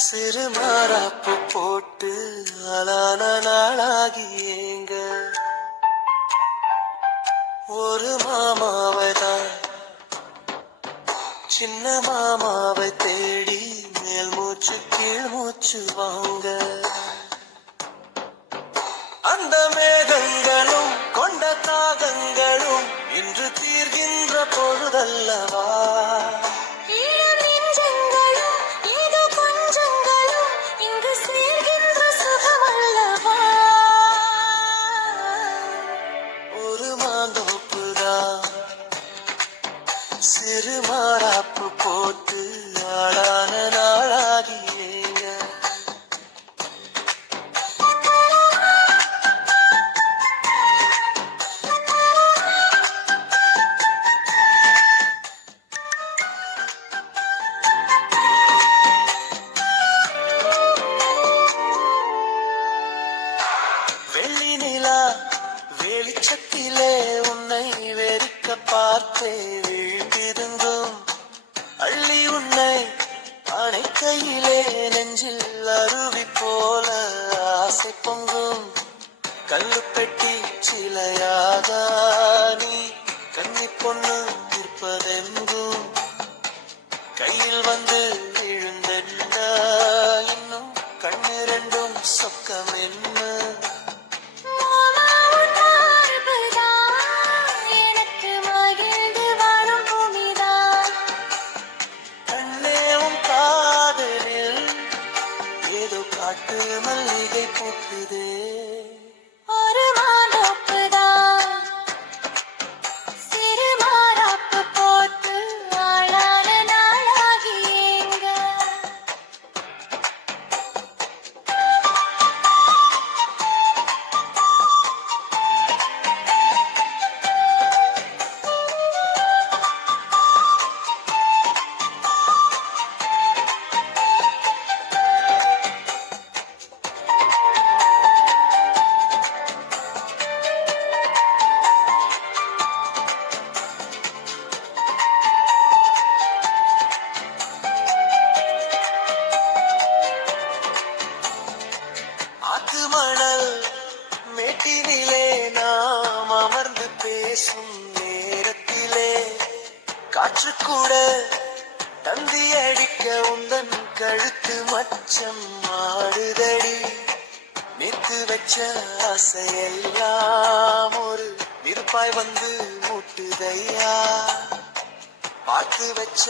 சிறு மாறாப்பு போட்டு அலான நாளாகி ஏங்க ஒரு மாமாவை தான் சின்ன மாமாவை தேடி மேல் மூச்சு கீழ் மூச்சு வாங்க அந்த மேகங்களும் கொண்ட தாகங்களும் இன்று தீர்கின்ற பொழுதல்லவா சிறு மாறாப்பு போட்டு ஆளான நாளாகியேங்க வெள்ளி நிலா வெளிச்சத்திலே உன்னை வெறிக்க பார்த்தேன் அள்ளி உன்னை அணைக்கையிலே நெஞ்சில் அருவி போல ஆசை பொங்கும் கல்லு பெட்டி சிலையாக நீ கன்னி பொண்ணு இருப்பதெங்கும் கையில் வந்து விழுந்தென்ன இன்னும் கண்ணிரண்டும் சொக்கம் என்ன காட்டு மல்லிகை பூக்குதே ஒரு மாதப்புதான் சிறு மாறாப்பு போட்டு ஆளான நாளாகியேங்க மணல் மேட்டினிலே நாம் அமர்ந்து பேசும் நேரத்திலே காற்று கூட தந்தி அடிக்க உந்தன் கழுத்து மச்சம் மாடுதடி நேத்து வச்ச ஆசையெல்லாம் ஒரு நெருப்பாய் வந்து மூட்டுதையா பார்த்து வச்ச